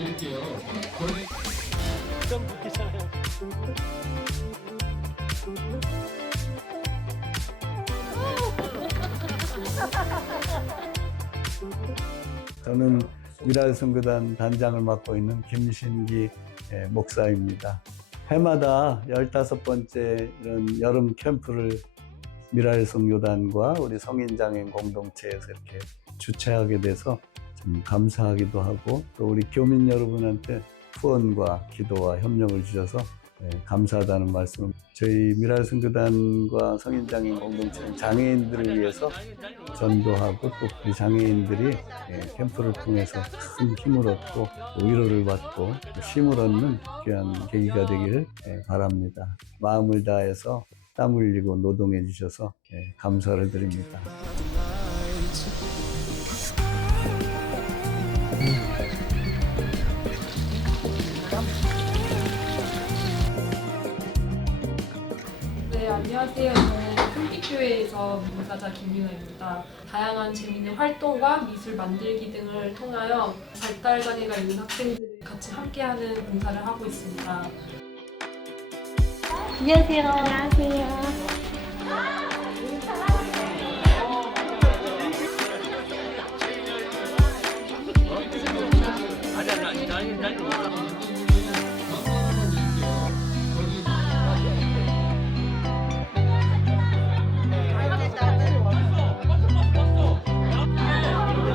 드릴게요. 좀 웃기잖아요. 저는 미랄선교단 단장을 맡고 있는 김신기 목사입니다. 해마다 15번째 이런 여름 캠프를 미랄선교단과 우리 성인장애인 공동체에서 이렇게 주최하게 돼서 좀 감사하기도 하고, 또 우리 교민 여러분한테 후원과 기도와 협력을 주셔서 감사하다는 말씀을, 저희 미랄선교단과 성인장애인 공동체는 장애인들을 위해서 전도하고, 또 우리 장애인들이 캠프를 통해서 큰 힘을 얻고 위로를 받고 쉼을 얻는 귀한 계기가 되기를 바랍니다. 마음을 다해서 땀 흘리고 노동해 주셔서 감사를 드립니다. 네, 안녕하세요. 저는 큰빛교회에서 문사자 김윤아입니다. 다양한 재미있는 활동과 미술 만들기 등을 통하여 발달장애가 있는 학생들을 같이 함께하는 봉사를 하고 있습니다. 안녕하세요. 안녕하세요.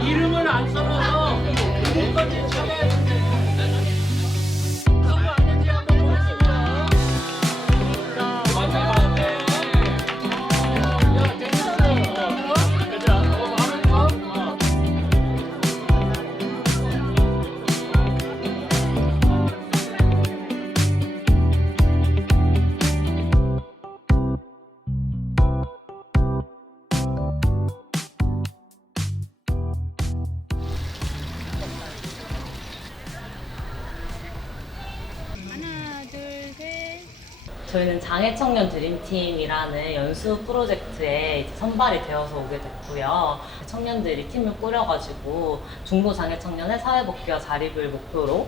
이름을 안 써놔서 어떤지 찾아야 되는데. 저희는 장애청년 드림팀이라는 연수 프로젝트에 이제 선발이 되어서 오게 됐고요. 청년들이 팀을 꾸려가지고 중도장애 청년의 사회복귀와 자립을 목표로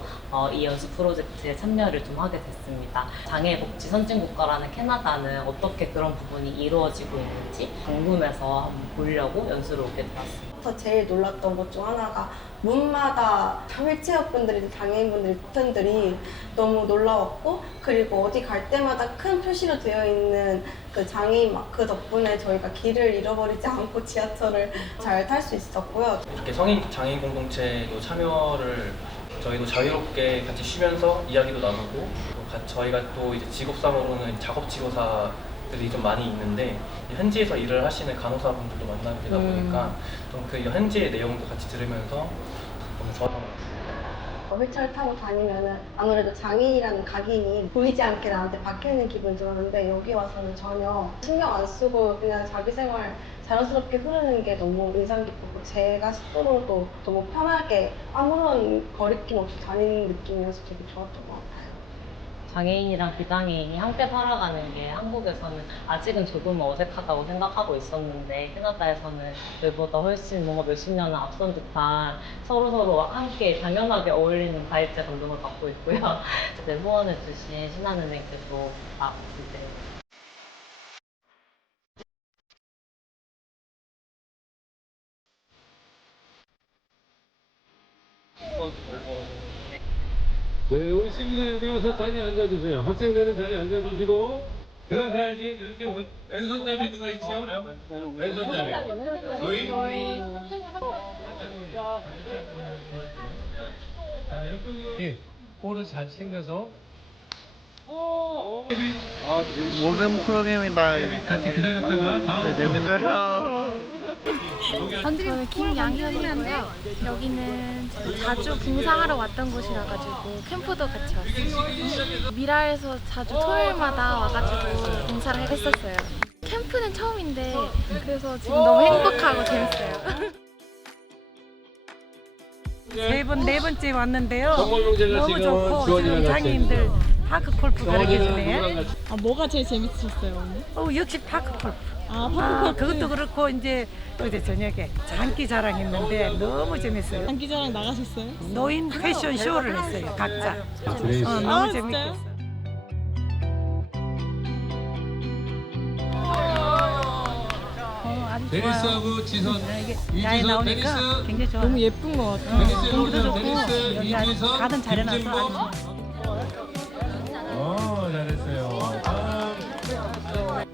이 연수 프로젝트에 참여를 좀 하게 됐습니다. 장애복지 선진국가라는 캐나다는 어떻게 그런 부분이 이루어지고 있는지 궁금해서 한번 보려고 연수를 오게 되었습니다. 제일 놀랐던 것 중 하나가 문마다 휠체어분들이, 장애인분들이 너무 놀라웠고, 그리고 어디 갈 때마다 큰 표시로 되어 있는 그 장애인 마크 덕분에 저희가 길을 잃어버리지 않고 지하철을 잘 탈 수 있었고요. 이렇게 성인 장애인 공동체도 참여를 저희도 자유롭게 같이 쉬면서 이야기도 나누고, 또 저희가 또 이제 직업상으로는 작업지도사들이 좀 많이 있는데 현지에서 일을 하시는 간호사분들도 만나게 되다 보니까 좀 그 현지의 내용도 같이 들으면서 너무 좋았던 것 같아요. 휠체어를 타고 다니면은 아무래도 장애인이라는 각인이 보이지 않게 나한테 박혀있는 기분이 들었는데, 여기 와서는 전혀 신경 안 쓰고 그냥 자기 생활 자연스럽게 흐르는 게 너무 인상 깊고, 제가 스스로도 너무 편하게 아무런 거리낌 없이 다니는 느낌이어서 되게 좋았던 것 같아요. 장애인이랑 비장애인이 함께 살아가는 게 한국에서는 아직은 조금 어색하다고 생각하고 있었는데, 캐나다에서는 저희보다 훨씬 뭔가 몇십 년을 앞선 듯한 서로서로 함께 당연하게 어울리는 가입자 감동을 받고 있고요. 이제 후원해주신 신한은행께도 이제 네, 우리 친구들 여기 와서 자리에 앉아주세요. 학생들은 자리에 앉아주시고, 들어가야지. 이렇게 왼손잡이 누가 있죠? 왼손잡이. 저희. 자, 옆쪽이 볼을 잘 챙겨서. 모든 프로그램이다. 같이 기다렸다가 재밌어요. 저는 김양현이고요. 여기는 자주 봉사하러 왔던 곳이라 가지고 캠프도 같이 왔어요. 미라에서 자주 토요일마다 와가지고 봉사를 했었어요. 캠프는 처음인데 그래서 지금 너무 행복하고 재밌어요. 네 번째 왔는데요. 정보 용제가 너무 지금 좋고 주어지는 지금 장애인들 파크 골프 가르쳐 주네. 아, 뭐가 제일 재밌으셨어요, 오늘? 역시 파크 골프. 아, 파크 골프. 그것도 그렇고 이제 어제 저녁에 장기 자랑했는데 너무 재밌어요. 장기자랑 나가셨어요? 노인 패션 쇼를 했어요, 각자. 너무 아, 재밌게 진짜요? 했어요. 아주 좋아요. 데니스하고 지선, 나이 이지선, 나오니까 데니스, 굉장히 좋아. 너무 예쁜 것 같아요. 데니스, 공기도 좋고 데니스, 여기 아주 이지선, 가든 잘 해놔서 김진범. 아주 잘했어요.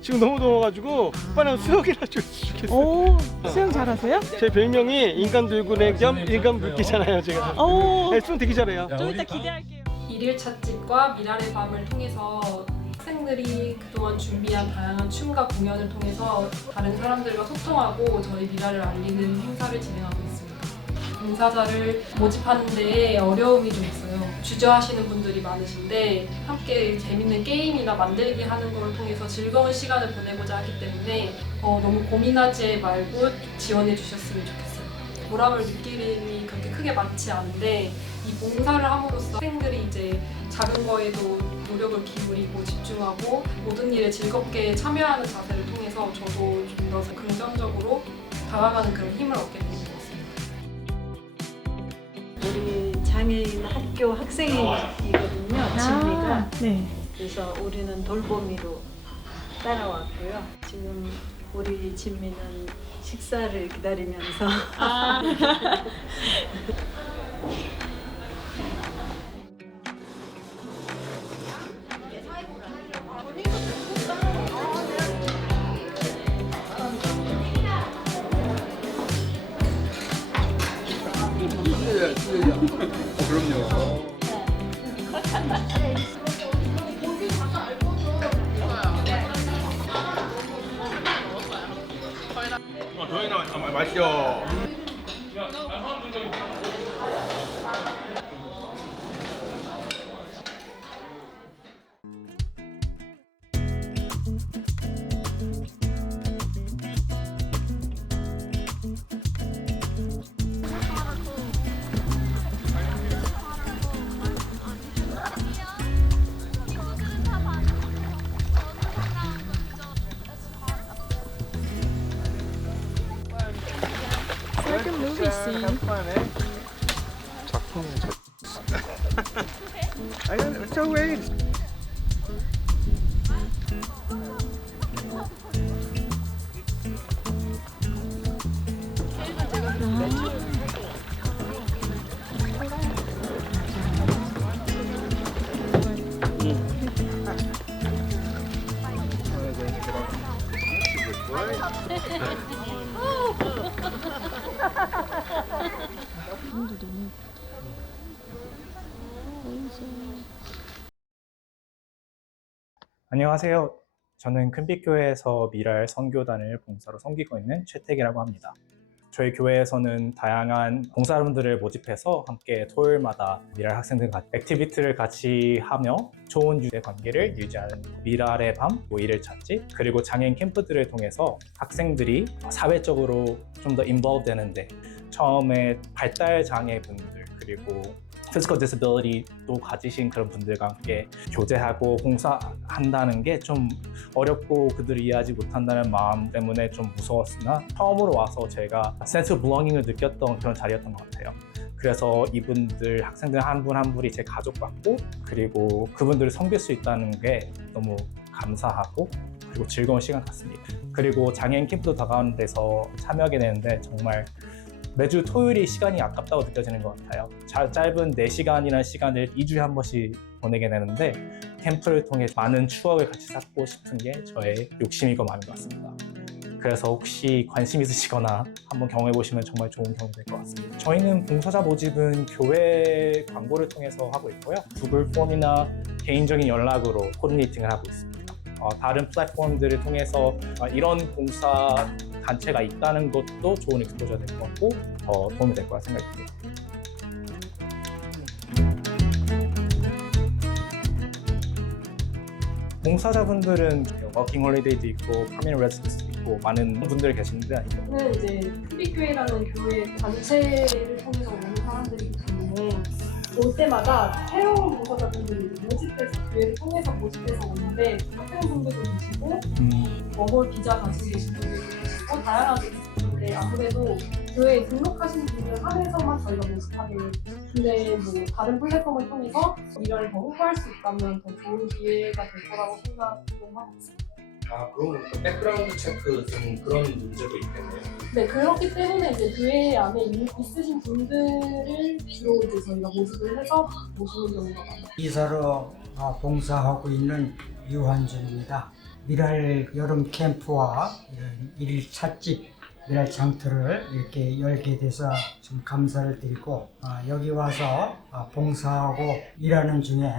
지금 너무 더워가지고 빨리 수영이나 좀 주겠어요. 오, 수영 잘하세요? 제 별명이 인간 돌고래 겸 인간 물개잖아요, 제가. 오, 네, 수영 되게 잘해요. 좀 이따 기대할게요. 일일 찻집과 미랄의 밤을 통해서 학생들이 그동안 준비한 다양한 춤과 공연을 통해서 다른 사람들과 소통하고 저희 미랄을 알리는 행사를 진행하고 있습니다. 봉사자를 모집하는 데 어려움이 좀 있어요. 주저하시는 분들이 많으신데 함께 재밌는 게임이나 만들기 하는 걸 통해서 즐거운 시간을 보내고자 하기 때문에 너무 고민하지 말고 지원해 주셨으면 좋겠어요. 보람을 느낄 일이 그렇게 크게 많지 않은데 이 봉사를 함으로써 학생들이 이제 작은 거에도 노력을 기울이고 집중하고 모든 일에 즐겁게 참여하는 자세를 통해서 저도 좀 더 긍정적으로 다가가는 그런 힘을 얻게 되는 것 같습니다. 우리 장애인 학교 학생이거든요, 진미가. 네. 그래서 우리는 돌보미로 따라왔고요. 지금 우리 진미는 식사를 기다리면서 저희는 맛있죠. Like a movie scene. It's so weird. 안녕하세요. 저는 큰빛교회에서 미랄 선교단을 봉사로 섬기고 있는 최택이라고 합니다. 저희 교회에서는 다양한 봉사분들을 모집해서 함께 토요일마다 미랄 학생들과 액티비티를 같이 하며 좋은 유대 관계를 유지하는 미랄의 밤, 일일 찻집, 그리고 장애인 캠프들을 통해서 학생들이 사회적으로 좀 더 인볼브 되는데 처음에 발달 장애 분들 그리고 physical disability도 가지신 그런 분들과 함께 교제하고 봉사한다는 게 좀 어렵고 그들이 이해하지 못한다는 마음 때문에 좀 무서웠으나 처음으로 와서 제가 sense of belonging을 느꼈던 그런 자리였던 것 같아요. 그래서 이분들 학생들 한 분 한 분이 제 가족 같고 그리고 그분들을 섬길 수 있다는 게 너무 감사하고 그리고 즐거운 시간 같습니다. 그리고 장애인 캠프도 다가오는 데서 참여하게 되는데 정말 매주 토요일이 시간이 아깝다고 느껴지는 것 같아요. 짧은 4시간이라는 시간을 2주에 한 번씩 보내게 되는데 캠프를 통해 많은 추억을 같이 쌓고 싶은 게 저의 욕심이고 마음인 것 같습니다. 그래서 혹시 관심 있으시거나 한번 경험해 보시면 정말 좋은 경험이 될 것 같습니다. 저희는 봉사자 모집은 교회 광고를 통해서 하고 있고요. 구글 폼이나 개인적인 연락으로 코디네이팅을 하고 있습니다. 다른 플랫폼들을 통해서 이런 봉사 단체가 있다는 것도 좋은 익스포저가 될 것 같고 더 도움이 될 거라 생각이 듭니다. 봉사자분들은 워킹 홀리데이도 있고 퍼미넌트 레지던스도 있고 많은 분들이 계시는데 저는 이제 큰빛교회라는 교회 단체를 통해서 오는 사람들이기 때문에 올 때마다 새로운 봉사자분들이 모집해서 교회를 통해서 모집해서 오는데 학생분들도 계시고 워홀 비자 가지고 계신 분들도 계시고 다양하게 계시는데 아무래도 교회에 등록하신 분들 한해서만 저희가 모집하게 돼요. 근데 뭐 다른 플랫폼을 통해서 일을 더 홍보할 수 있다면 더 좋은 기회가 될 거라고 생각도 하고 있습니다. 아, 그럼 백그라운드 체크 등 그런 문제도 있겠네요. 네, 그렇기 때문에 이제 교회 안에 있으신 분들을 주로 이제 저희가 모집을 해서 모시는 경우가 많아요. 이사로 봉사하고 있는 유한준입니다. 미랄 여름 캠프와 이런 일일 찻집 미랄 장터를 이렇게 열게 돼서 좀 감사를 드리고 여기 와서 봉사하고 일하는 중에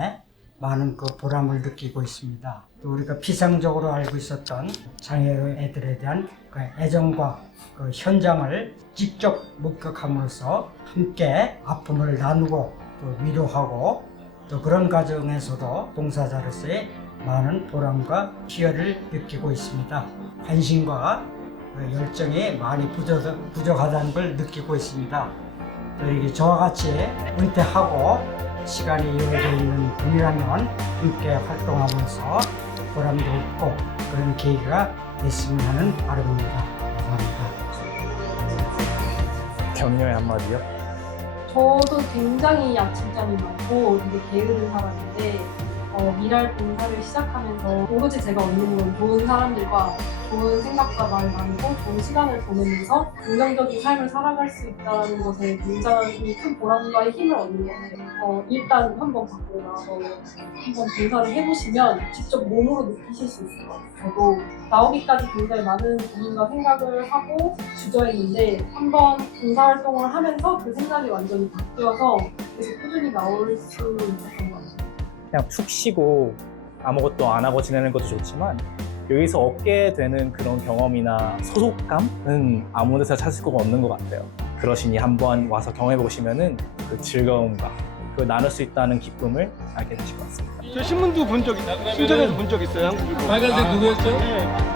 많은 그 보람을 느끼고 있습니다. 또 우리가 피상적으로 알고 있었던 장애 애들에 대한 그 애정과 그 현장을 직접 목격함으로써 함께 아픔을 나누고 또 위로하고 또 그런 과정에서도 봉사자로서의 많은 보람과 희열을 느끼고 있습니다. 관심과 열정이 많이 부족하다는 걸 느끼고 있습니다. 또 이렇게 저와 같이 은퇴하고 시간이 여유되어 있는 분이라면 함께 활동하면서 보람도 얻고 그런 계기가 됐으면 하는 바람입니다. 감사합니다. 격려의 한마디요? 저도 굉장히 야침장이 많고 되게 게으른 사람인데 미랄 봉사를 시작하면서 오로지 제가 얻는 건 좋은 사람들과 좋은 생각과 말 나누고 좋은 시간을 보내면서 긍정적인 삶을 살아갈 수 있다는 것에 굉장히 큰 보람과 힘을 얻는 것 같아요. 일단 한번 밖으로 나와서 한번 봉사를 해보시면 직접 몸으로 느끼실 수 있을 것 같아요. 저도 나오기까지 굉장히 많은 고민과 생각을 하고 주저했는데 한번 봉사활동을 하면서 그 생각이 완전히 바뀌어서 계속 꾸준히 나올 수 있었던 것 같아요. 그냥 푹 쉬고 아무것도 안 하고 지내는 것도 좋지만 여기서 얻게 되는 그런 경험이나 소속감은 아무 데서 찾을 수가 없는 것 같아요. 그러시니 한번 와서 경험해 보시면은 그 즐거움과 그 나눌 수 있다는 기쁨을 알게 되실 것 같습니다. 저 신문도 본 적 있어요. 신전에서 본 적 있어요. 한국일보. 빨간색 누구였죠? 네.